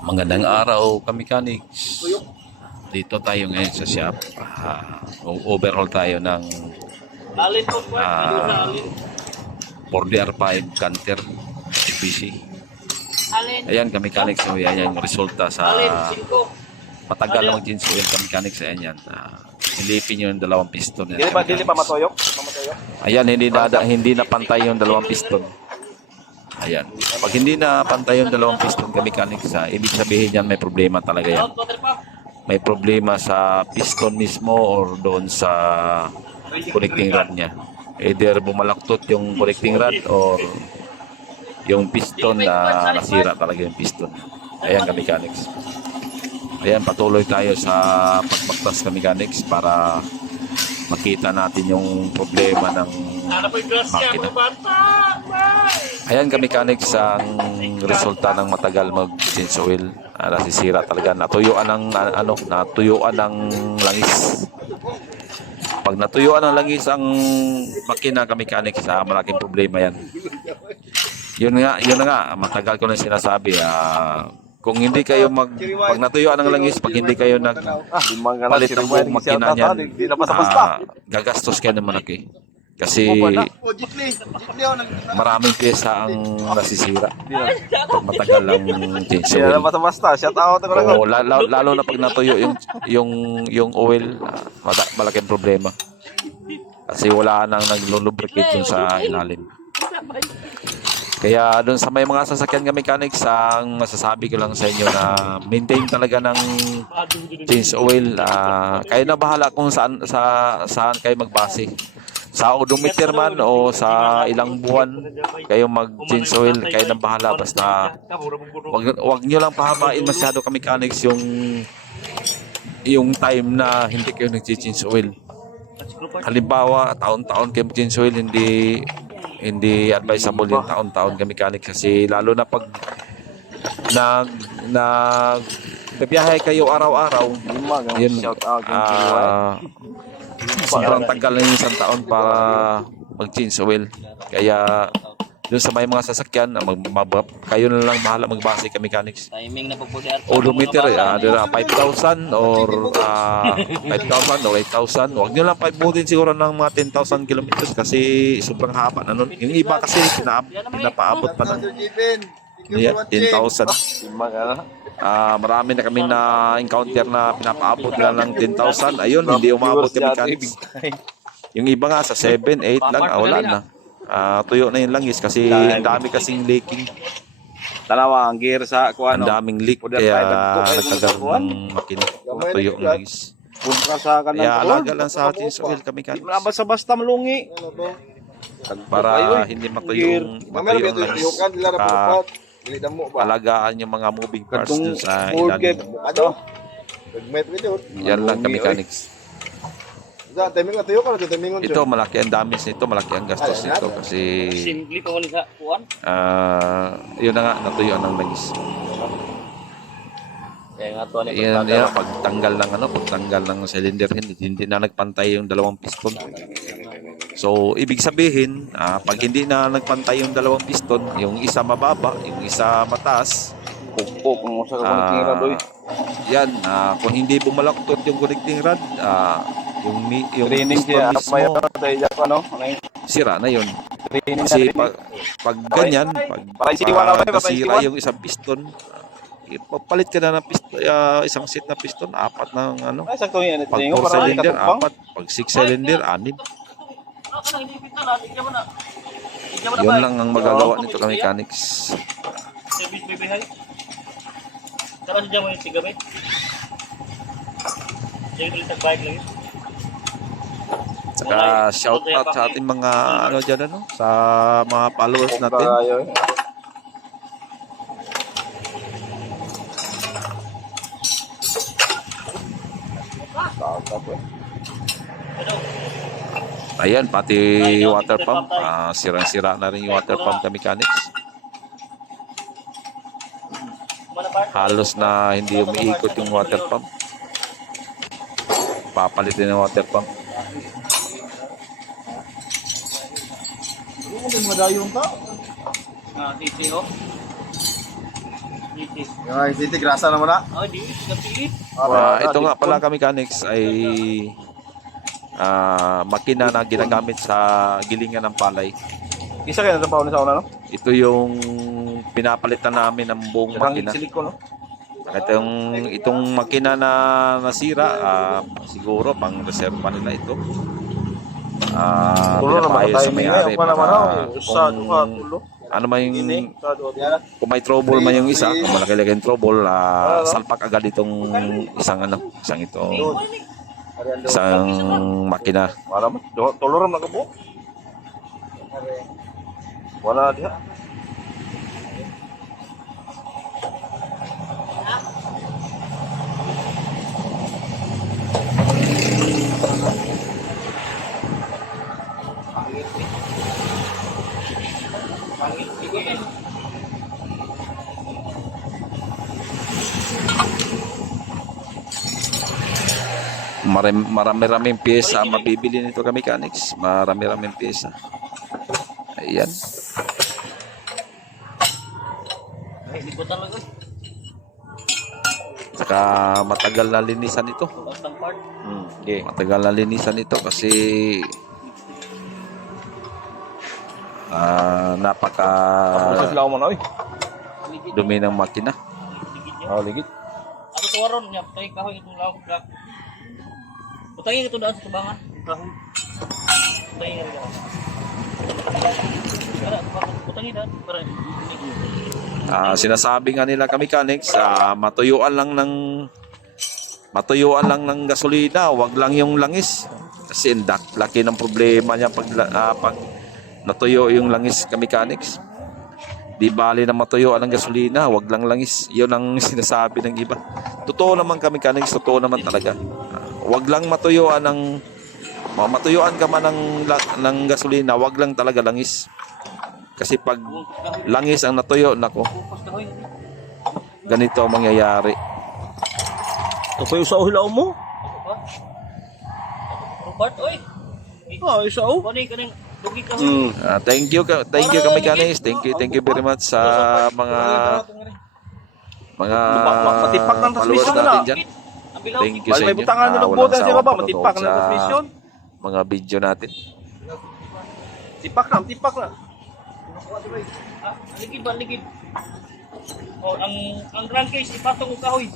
Magandang araw, kamikanics. Dito tayo ngayon sa shop. Ah, overhaul tayo ng po. ah, Alin. 4DR5 Canter. Alin. Ayan, kamikanics. So, yan yung resulta sa matagal na mag-jeans oil kamikanics. Ayan yan. Ah, Silipin yung dalawang piston. yan, Dili ba dili pa matuyok? Ayan, hindi na, hindi na pantay yung dalawang piston. Ayan. Pag hindi na pantay yung dalawang piston kamikanics, ah, ibig sabihin yan may problema talaga yan. May problema sa piston mismo or doon sa connecting rod niya. Either bumalaktot yung connecting rod or yung piston na nasira talaga yung piston. Ayan ka mechanics. Ayan, patuloy tayo sa pagbaktas ka mechanics para makita natin yung problema ng Makina. Ayan ka mechanics ang resulta ng matagal mag change oil. Ah, nasisira talaga. Natuyuan ng ah, ano, natuyuan ng langis. Pag natuyuan ng langis ang makina ka mechanics, ah, malaking problema yan. Yun nga, yun na nga, matagal ko na sinasabi. Ah, kung hindi kayo mag pag natuyuan ng langis, pag hindi kayo nag Ah, palit ng buong makina niyan, ah, gagastos kayo ng malaki. Kasi na. maraming pyesa ang nasisira pag matagal lang change Di na oil. basta-basta. Shout out ko lang. Oo, la- la- lalo na pag natuyo yung yung yung oil, ah, malaking problema. Kasi wala nang naglulubricate dun sa ilalim. Kaya doon sa may mga sasakyan ka mechanics, ang masasabi ko lang sa inyo na maintain talaga ng change oil. ah kayo na bahala kung saan sa saan kayo magbase. Sa odometer man o sa ilang buwan kayo mag-change oil, kayo na bahala basta wag wag niyo lang pahabain masyado ka mechanics yung yung time na hindi kayo nag-change oil. Halimbawa, taon-taon kayo mag-change oil, hindi hindi advisable yung taon-taon ka mechanics kasi lalo na pag nag nag bibiyahe kayo araw-araw, yun, Shout sobrang tagal na yung isang taon para mag-change oil. Kaya doon sa may mga sasakyan, mag, mag- kayo na lang bahala magbase ka mechanics. Timing na po po diyan. Odometer, uh, na 5,000 or ah, 5,000 or 8,000. Huwag nyo lang paibutin siguro ng mga 10,000 kilometers kasi sobrang haba na nun. Yung iba kasi pina, pinapaabot pa ng yeah, 10,000. Ah, marami na kami na encounter na pinapaabot na ng 10,000. Ayun, hindi umabot kami mechanics. Yung iba nga sa 7, 8 lang, ah, wala na. Ah, tuyo na yung langis kasi ang dami kasing leaking. Tanawa ang gear sa kuan. Ang daming leak kaya nagkagaroon ng makina. Natuyo ang langis. Punta sa kanang Kaya alaga lang sa atin sa oil kami Di mo na basta-basta malungi. para hindi matuyo yung matuyo ang langis. Alagaan yung mga moving parts dun sa ilalim. Ano? Yan lang kami mechanics. Ito malaki ang damage nito, malaki ang gastos nito kasi Simple pa ko sa kuwan. ah yun na nga natuyo ng langis. Kaya nga to ni Yan, yan pagtanggal ng ano, pagtanggal ng cylinder hindi, hindi na nagpantay yung dalawang piston. So, ibig sabihin, ah, pag hindi na nagpantay yung dalawang piston, yung isa mababa, yung isa mataas, Pukpok mo sa ah, kanang doy. yan, ah, kung hindi bumalaktot yung connecting rod, ah, yung, yung Training piston siya. mismo, Mayor tayo dyan ano? Ano sira na yun. Training Kasi na pag, pag ganyan, pag ah, ba? Para nasira yung isang piston, papalit ka na ng piston, ah, isang set na piston, apat ng ano, Ay, sakto yan. pag Tingin ko 4 para cylinder, apat. Pag 6 cylinder, anim. Yun lang ang magagawa nito ka mechanics. Tara diyan mo yung ulit ang bike lang. Saka shout out sa ating mga ano dyan ano, sa mga followers natin. Tayo. Tapos eh. Ayan, pati water pump. ah, sirang-sira na rin yung water pump ka mechanics. Halos na hindi umiikot yung water pump. Papalitin ng water pump. Ah, TCO. Dito. Yung city grasa naman na. Ah, di. Napilit. Ah, ito nga pala ka mechanics ay ah, makina na ginagamit sa gilingan ng palay. Isa kayo na pa sa una no? Ito yung pinapalitan namin ng buong makina. silikon no. At itong, itong makina na nasira, ah, siguro pang reserva nila ito. Ah, Tulo na pinapaayos sa makatay may-ari Wala man para na. Sa kung tulo. ano man yung kung may trouble man yung isa, kung malaki-laki yung trouble, ah, salpak agad itong isang ano, isang ito, isang makina. Wala man. Duha tulo ram na kabo. Wala diha. Marami, marami-raming pyesa ang mabibili nito ka mechanics. Marami-raming pyesa. Ayan. Talaga. Saka matagal na linisan ito. Hmm. Okay. Matagal na linisan ito kasi ah napaka dumi ng makina. Oh, ligit. Ako tuwaron niya. Patay kahoy itong lawak ka. Daan sa tubangan. Ako. Kaya, putangin daan. Para Ah, sinasabi nga nila ka mechanics, ah, matuyuan lang ng matuyuan lang ng gasolina, wag lang yung langis. Kasi ang dak- laki ng problema niya pag ah, pag natuyo yung langis ka mechanics. Di bali na matuyuan ng gasolina, wag lang langis. 'Yun ang sinasabi ng iba. Totoo naman ka mechanics, totoo naman talaga. Wag lang matuyuan ng ma- matuyuan ka man ng, ng gasolina, wag lang talaga langis. Kasi pag langis ang natuyo, nako, ganito ang mangyayari. Ito pa yung sa uhilaw mo. Robert, oy. Ah, oh. Kanang dugi ka. Hmm. Ah, thank you, thank you kami kanis. Thank you, thank you very much sa mga mga Ma- ma- matipak ng followers transmission natin na. dyan. Thank you sa inyo. butangan Ah, nila walang butan sila sawang ba? Matipak na transmission. Mga video natin. Tipak na, tipak na. Ah, ligid ba ligid? Oh, ang ang crankcase ipatong og kahoy.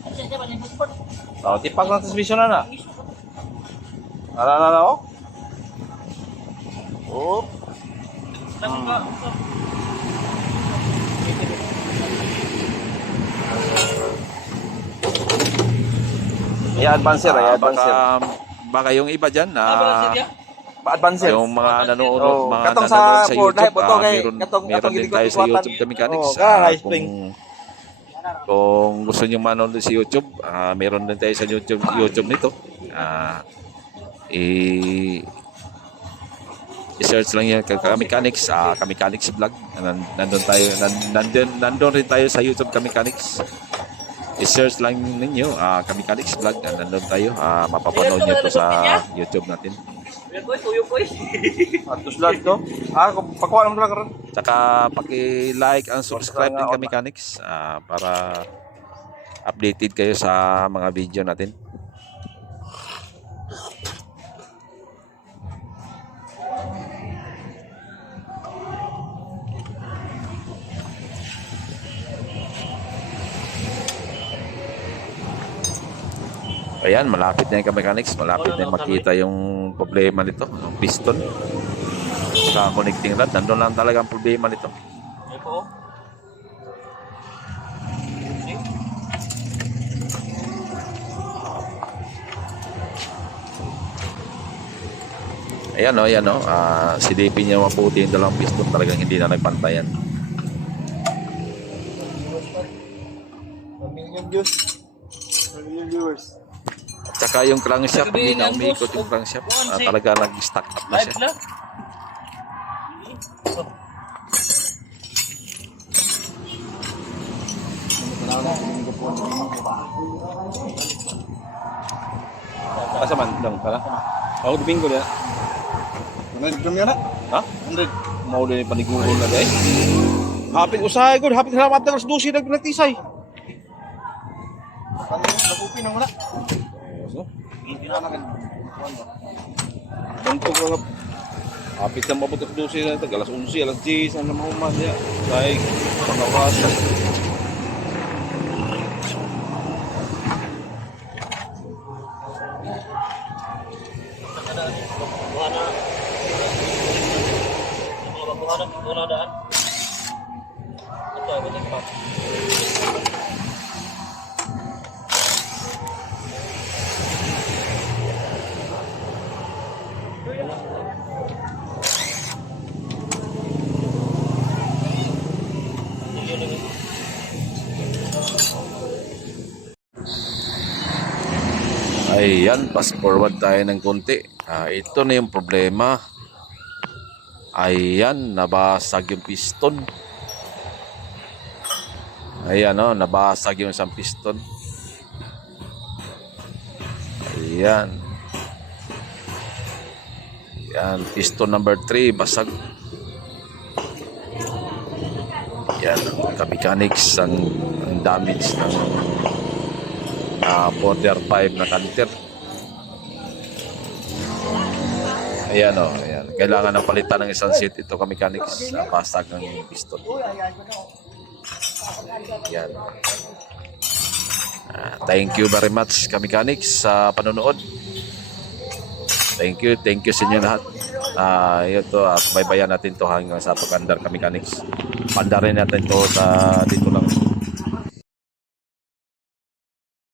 Asa ba ni Busport? Oh, tipak ng transmission na na. Ala na na oh. Oh. Nang I-advancer, Ah, i-advancer. baka, baka yung iba dyan, ah, siya. Pa-advancer. yung mga nanonood, Oh, mga katong sa nanonood sa Ford, YouTube, dahil po to ah, kay- meron, katong- meron katong din tayo sa. YouTube kami mechanics. Oh, spring. kung, kung gusto nyo manood sa YouTube, ah, meron din tayo sa YouTube, YouTube nito. Ah, i i-search lang yan ka mechanics ah ka mechanics vlog Nan, nandun tayo nan, nandun, nandun rin tayo sa YouTube ka mechanics i-search lang ninyo ah ka mechanics vlog Ah, nandun tayo ah mapapanood nyo to sa YouTube natin. Atos lahat to. Ah, pakuha naman talaga ron. Tsaka paki-like and subscribe din kami Mechanics ah, para updated kayo sa mga video natin. Ayan, malapit na yung ka-mechanics. Malapit na yung makita yung problema nito. Yung piston sa connecting rod. Nandun lang talaga ang problema nito. Eko. Ayan o, ayan o. Ah, silipin niya mabuti yung dalawang piston. Talagang hindi na nagpantayan. Million views. Million viewers. At saka yung crankshaft, hindi na ng umiikot yung crankshaft. si- talaga nag-stack up na siya. na. Asa man dong pala. Ako domingo niya. Ano domingo na? Ha? 100. Mauli ni paniguron na guys. Hapit usahay gud, hapit salamat na sa dusi nag nagtisay. Kami nag-upin na muna. So, Hindi na naman. Bantog nga Hapit na mabot sa dusi na ito. Alas 11, alas 10, saan na mahuman niya. Dahil pangawasan. Buhana. Mga buhana, buhana daan. Ito, ito, ito. Ayan, fast forward tayo ng konti. Ah, ito na yung problema. Ayan, nabasag yung piston. Ayan o, nabasag yung isang piston. Ayan. Ayan, piston number 3, basag. Ayan, ang ang, ang damage ng ah, border 5 na canter. Ayan o, ayan. Kailangan ng palitan ng isang seat ito ka mechanics. Uh, basag ng piston. Ayan. Ah, thank you very much ka mechanics sa panonood. Thank you, thank you sa inyo lahat. Ah, ito, at baybayan natin to hanggang sa pag-andar ka mechanics. Pandarin natin to sa dito